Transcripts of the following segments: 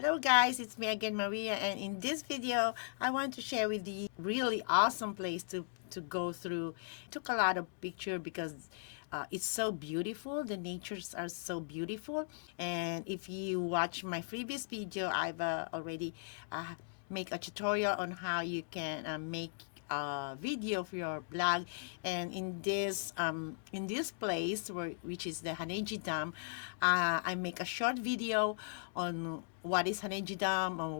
Hello guys, it's me again, Maria, and in this video I want to share with you really awesome place to go through. Took a lot of picture because it's so beautiful. The natures are so beautiful, and if you watch my previous video, I've already make a tutorial on how you can make video for your blog. And in this place which is the Haneji Dam, I make a short video on what is Haneji Dam, or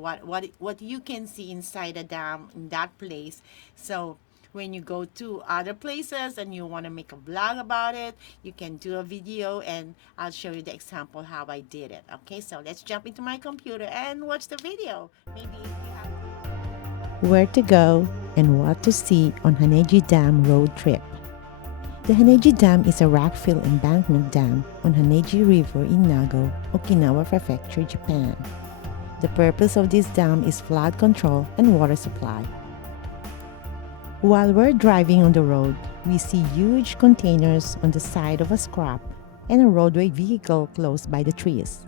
what you can see inside the dam in that place. So when you go to other places and you want to make a blog about it, you can do a video, and I'll show you the example how I did it. Okay, so let's jump into my computer and watch the video. Maybe if you have where to go and what to see on Haneji Dam road trip. The Haneji Dam is a rock-filled embankment dam on Haneji River in Nago, Okinawa Prefecture, Japan. The purpose of this dam is flood control and water supply. While we're driving on the road, we see huge containers on the side of a scrap and a roadway vehicle close by the trees.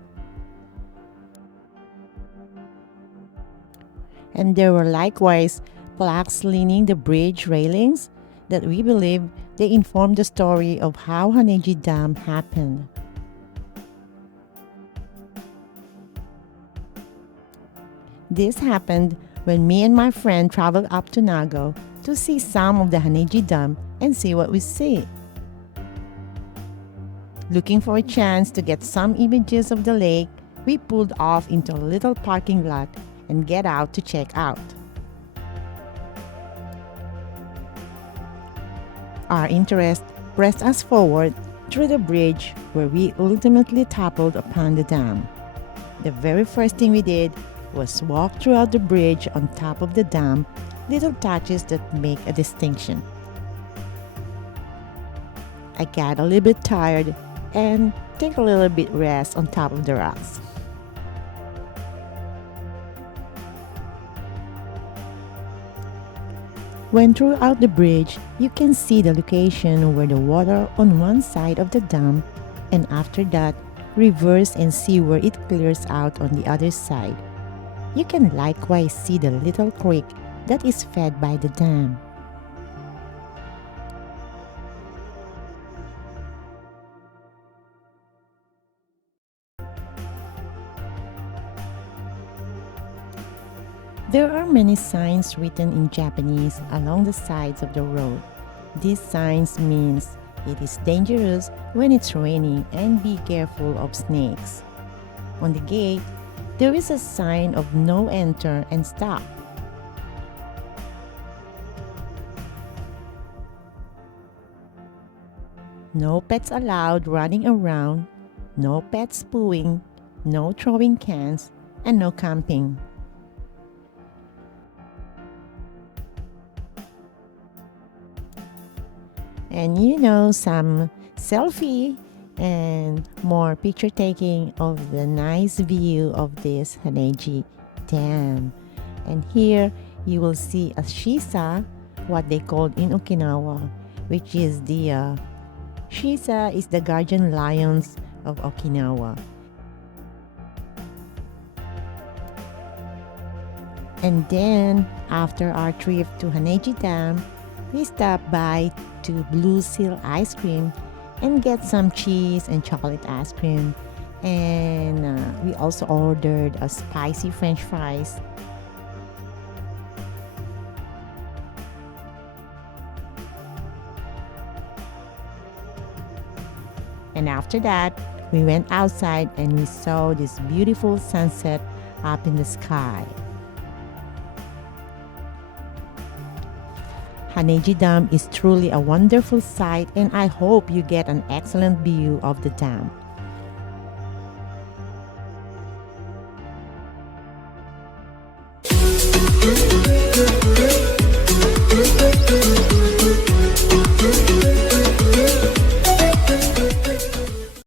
And there were likewise plaques lining the bridge railings that we believe they inform the story of how Haneji Dam happened. This happened when me and my friend traveled up to Nago to see some of the Haneji Dam and see what we see. Looking for a chance to get some images of the lake, we pulled off into a little parking lot and get out to check out. Our interest pressed us forward through the bridge where we ultimately toppled upon the dam. The very first thing we did was walk throughout the bridge on top of the dam, little touches that make a distinction. I got a little bit tired and take a little bit rest on top of the rocks. When throughout the bridge, you can see the location where the water on one side of the dam, and after that, reverse and see where it clears out on the other side. You can likewise see the little creek that is fed by the dam. There are many signs written in Japanese along the sides of the road. These signs means it is dangerous when it's raining and be careful of snakes. On the gate, there is a sign of no enter and stop. No pets allowed running around, no pets pooing, no throwing cans, and no camping. And some selfie and more picture taking of the nice view of this Haneji Dam. And here you will see a shisa, what they called in Okinawa, which is the shisa is the guardian lions of Okinawa. And then after our trip to Haneji Dam, we stopped by to Blue Seal Ice Cream and get some cheese and chocolate ice cream. And we also ordered a spicy French fries. And after that, we went outside and we saw this beautiful sunset up in the sky. Haneji Dam is truly a wonderful sight, and I hope you get an excellent view of the dam.